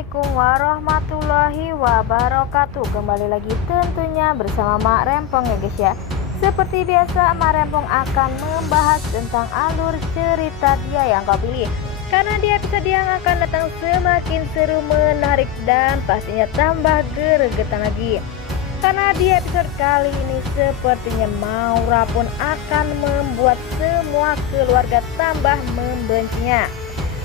Assalamualaikum warahmatullahi wabarakatuh. Kembali lagi tentunya bersama Mak Rempong ya guys ya. Seperti biasa Mak Rempong akan membahas tentang alur cerita dia yang kau pilih. Karena di episode yang akan datang semakin seru, menarik, dan pastinya tambah gregetan lagi. Karena di episode kali ini sepertinya Maura pun akan membuat semua keluarga tambah membencinya.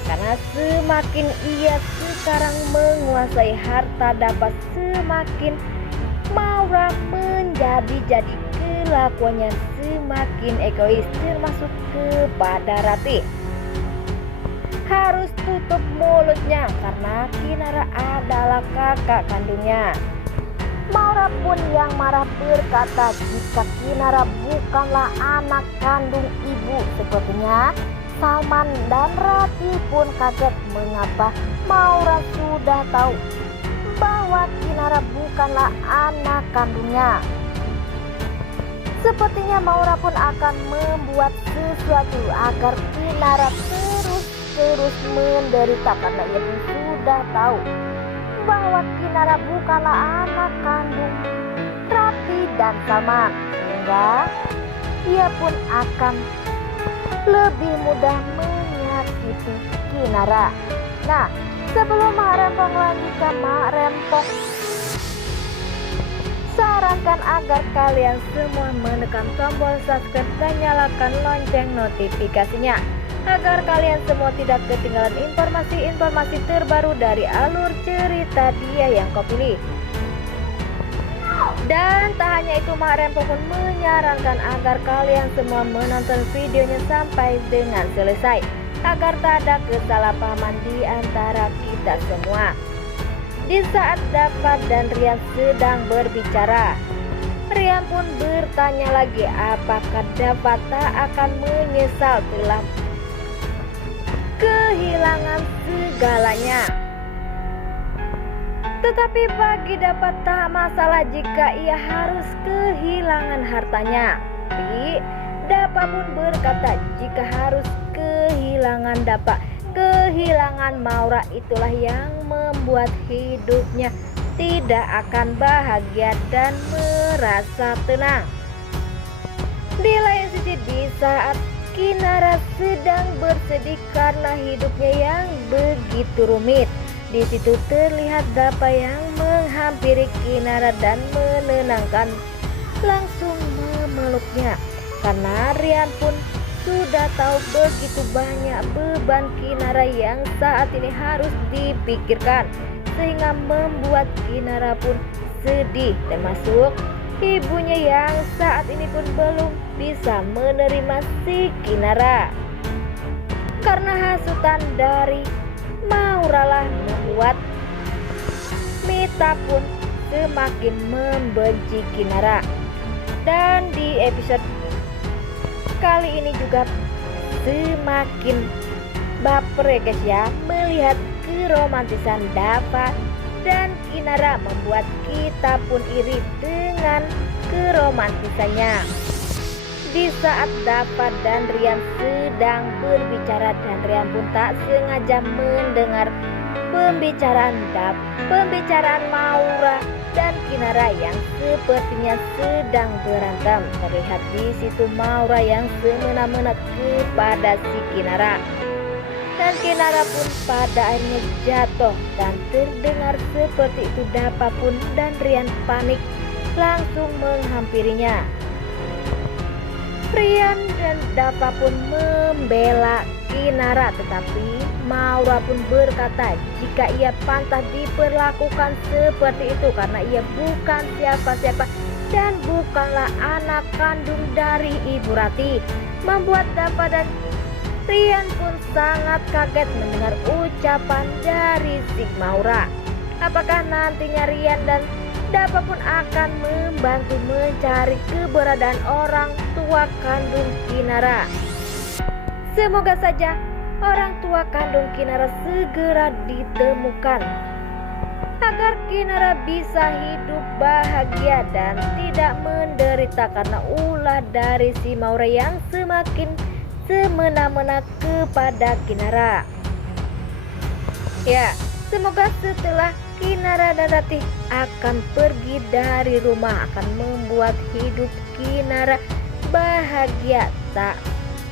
Karena semakin ia sekarang menguasai harta dapat, semakin Maura menjadi kelakuannya semakin egois, termasuk kepada Ratih. Harus tutup mulutnya karena Kinara adalah kakak kandungnya. Maura pun yang marah berkata jika Kinara bukanlah anak kandung ibu. Sepertinya Salman dan Ratih pun kaget mengapa Maura sudah tahu bahwa Kinara bukanlah anak kandungnya. Sepertinya Maura pun akan membuat sesuatu agar Kinara terus menderita karena ia pun sudah tahu bahwa Kinara bukanlah anak kandung Ratih dan Salman, sehingga ia pun akan lebih mudah menyakiti Kinara. Nah, sebelum Mak Rempong lanjutkan, Mak Rempong sarankan agar kalian semua menekan tombol subscribe dan nyalakan lonceng notifikasinya agar kalian semua tidak ketinggalan informasi-informasi terbaru dari alur cerita dia yang kau pilih. Dan tak hanya itu, Mak Rempong pun menyarankan agar kalian semua menonton videonya sampai dengan selesai agar tak ada kesalahpahaman di antara kita semua. Di saat Dava dan Rian sedang berbicara, Rian pun bertanya lagi apakah Dava tak akan menyesal telah kehilangan segalanya. Tetapi bagi Dava tak masalah jika ia harus kehilangan hartanya. Tapi Dava pun berkata jika harus kehilangan Dava, kehilangan Maura itulah yang membuat hidupnya tidak akan bahagia dan merasa tenang. Di lain sisi, di saat Kinara sedang bersedih karena hidupnya yang begitu rumit, di situ terlihat Dava yang menghampiri Kinara dan menenangkan, langsung memeluknya. Karena Rian pun sudah tahu begitu banyak beban Kinara yang saat ini harus dipikirkan, sehingga membuat Kinara pun sedih, termasuk ibunya yang saat ini pun belum bisa menerima si Kinara. Karena hasutan dari Maura lah membuat Mita pun semakin membenci Kinara. Dan di episode kali ini juga semakin baper ya guys ya, melihat keromantisan Dava dan Kinara, membuat kita pun iri dengan keromantisannya. Di saat Dava dan Rian sedang berbicara dan Rian pun tak sengaja mendengar pembicaraan Maura dan Kinara yang sepertinya sedang berantem. Terlihat di situ Maura yang semena-mena kepada si Kinara. Dan Kinara pun pada akhirnya jatuh dan terdengar seperti itu Dava pun dan Rian panik langsung menghampirinya. Rian dan Dava pun membela Kinara, tetapi Maura pun berkata jika ia pantas diperlakukan seperti itu karena ia bukan siapa-siapa dan bukanlah anak kandung dari Ibu Ratih, membuat Dava dan Rian pun sangat kaget mendengar ucapan dari si Maura. Apakah nantinya Rian dan Dava pun akan membantu mencari keberadaan orang tua kandung Kinara? Semoga saja orang tua kandung Kinara segera ditemukan agar Kinara bisa hidup bahagia dan tidak menderita karena ulah dari si Maura yang semakin semena-mena kepada Kinara. Ya, Semoga setelah Kinara dan Ratih akan pergi dari rumah akan membuat hidup Kinara bahagia tak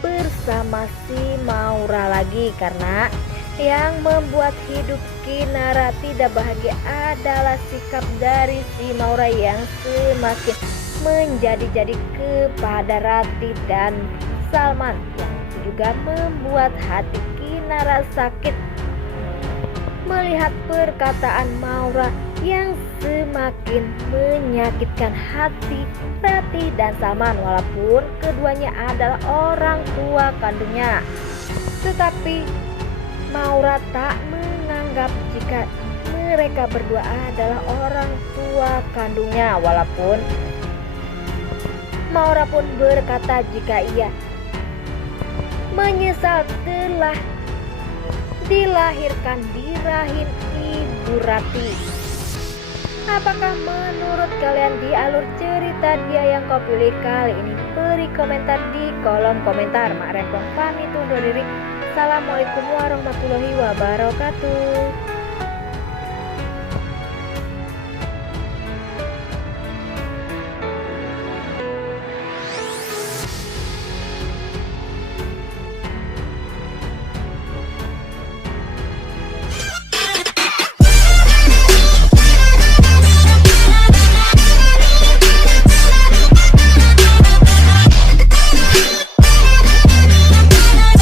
bersama si Maura lagi, karena yang membuat hidup Kinara tidak bahagia adalah sikap dari si Maura yang semakin menjadi-jadi kepada Ratih dan Salman, yang juga membuat hati Kinara sakit melihat perkataan Maura yang semakin menyakitkan hati Ratih dan Salman, walaupun keduanya adalah orang tua kandungnya. Tetapi Maura tak menganggap jika mereka berdua adalah orang tua kandungnya, walaupun Maura pun berkata jika ia menyesal telah dilahirkan di rahim Ibu Ratih. Apakah menurut kalian di alur cerita dia yang kau pilih kali ini? Beri komentar di kolom komentar. Mak Rempong pamit undur diri. Assalamualaikum warahmatullahi wabarakatuh.